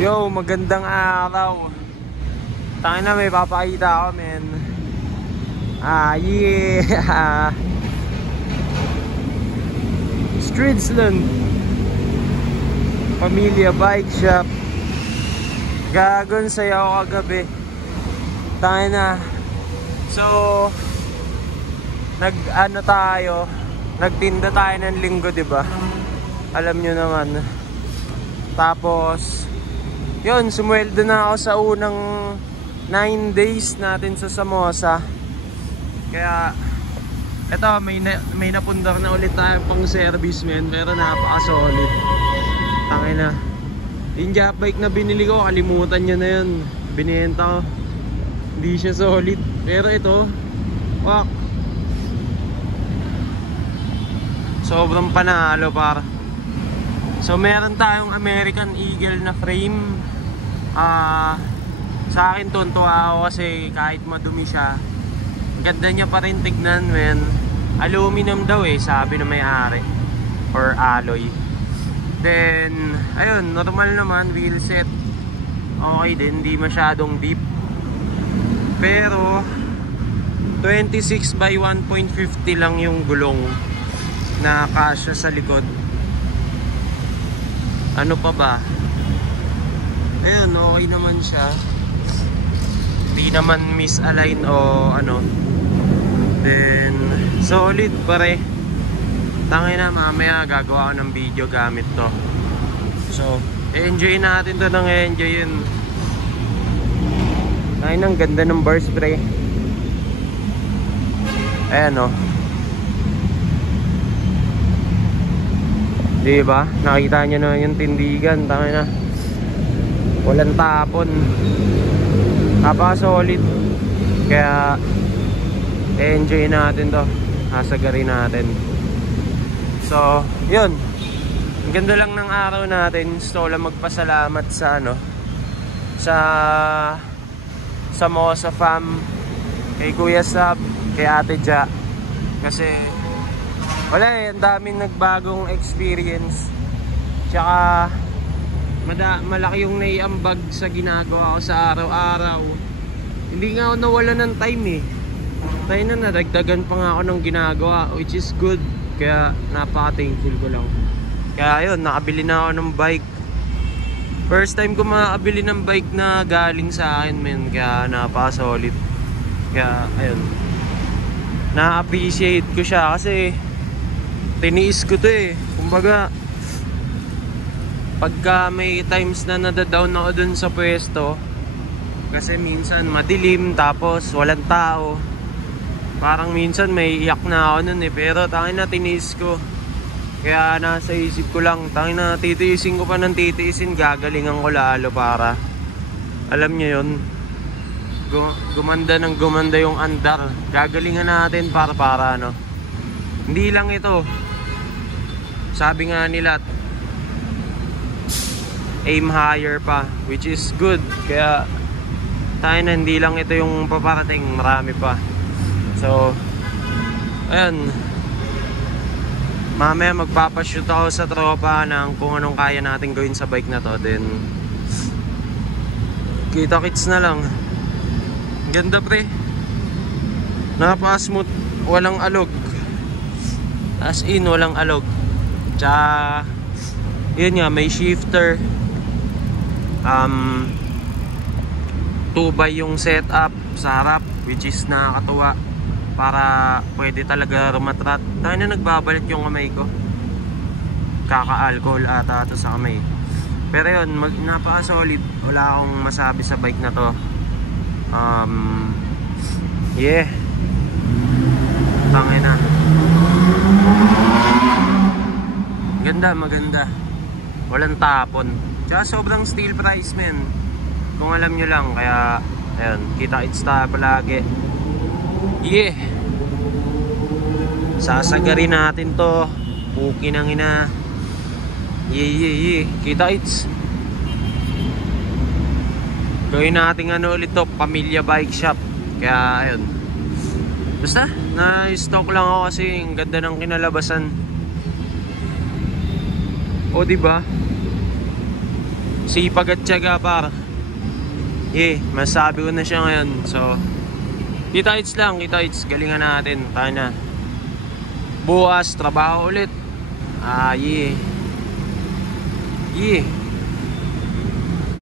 Yo, magandang araw. Tangin na, may papakita ako, men. Yeah. Stridsland Pamilya Bike Shop. Gagon, saya ako kagabi. Tangin na. So, nagtinda tayo ng linggo, diba? Alam nyo naman. Tapos yun, sumweldo na ako sa unang 9 days natin sa Samosa. Kaya eto, may napundar na ulit tayo pang service, men. Pero napaka-solid. Tangin na. Yung Jap bike na binili ko, kalimutan nyo na yun. Binenta ko. Hindi siya solid. Pero ito, wak, sobrang panalo, par. So meron tayong American Eagle na frame. Sa akin tuntua ako kasi kahit madumi siya, ganda niya pa rin tignan, men. Aluminum daw sabi na may-ari, or alloy. Then ayun, normal naman, wheel set okay din, hindi masyadong deep. Pero 26 by 1.50 lang yung gulong na kasya sa likod. Ano pa ba? Ayun, okay naman siya. Hindi naman misalign o ano. Then solid pare. Tangin na, mamaya gagawa ko ng video gamit to. So enjoy natin to, ng enjoy yun. Ayun, ang ganda ng bar spray. Ayan o. Diba? Nakita nyo na yung tindigan. Tangin na, walang tapon. Napaka-solid. Kaya enjoy natin to. Hasagarin natin. So yun, ang ganda lang ng araw natin. Gusto ko lang magpasalamat sa sa Samosa fam, kay Kuya Sab, kay Ate Ja. Kasi wala ang daming nagbagong experience. Tsaka malaki yung naiambag sa ginagawa ko sa araw-araw. Hindi nga ako nawala ng time Tayo na, nadagdagan pa nga ako ng ginagawa, which is good. Kaya napaka-thankful ko lang. Kaya yun, nakabili na ako ng bike. First time ko makabili ng bike na galing sa akin, men. Kaya napaka-solid. Kaya ayun, na-appreciate ko siya kasi tiniis ko to kumbaga, pagka may times na nadadown ako dun sa pwesto, kasi minsan madilim tapos walang tao, parang minsan may iyak na ako nun pero tangin na, tiniis ko. Kaya nasa isip ko lang, tangin na, titiisin ko pa ng titiisin, gagalingan ko lalo para, alam nyo yun, gumanda ng gumanda yung andar. Gagalingan natin para ano. Hindi lang ito, sabi nga nila, aim higher pa, which is good. Kaya tayo na, hindi lang ito yung paparating, marami pa. So ayun, mamaya magpapashoot ako sa tropa ng kung anong kaya natin gawin sa bike na to. Then kita-kits na lang. Ganda pre, napaka-smooth, walang alog. As in, walang alog. Tsaka yun nga, may shifter. 2x yung setup sa harap, which is nakakatuwa para pwede talaga rumatrat. Tayo na, nagbabalit yung kamay ko, kaka-alcohol ata ito sa kamay. Pero yun, napaka-solid. Wala akong masabi sa bike na to. Yeah, tangin na, ganda, maganda, walang tapon. Tsaka sobrang steel price, men, kung alam nyo lang. Kaya ayun, kita-kits tayo palagi. Yeah, sasagarin natin to, puki ng ina. Yeah, kita-kits. Gawin natin ulit to, Pamilya Bike Shop. Kaya ayun, basta na-stock lang ako kasi ang ganda ng kinalabasan. O diba? Sipag at tiyaga par. Masabi ko na siya ngayon. So, kita-its lang, kita-its. Galingan natin. Tayo na. Bukas, trabaho ulit. Yeah.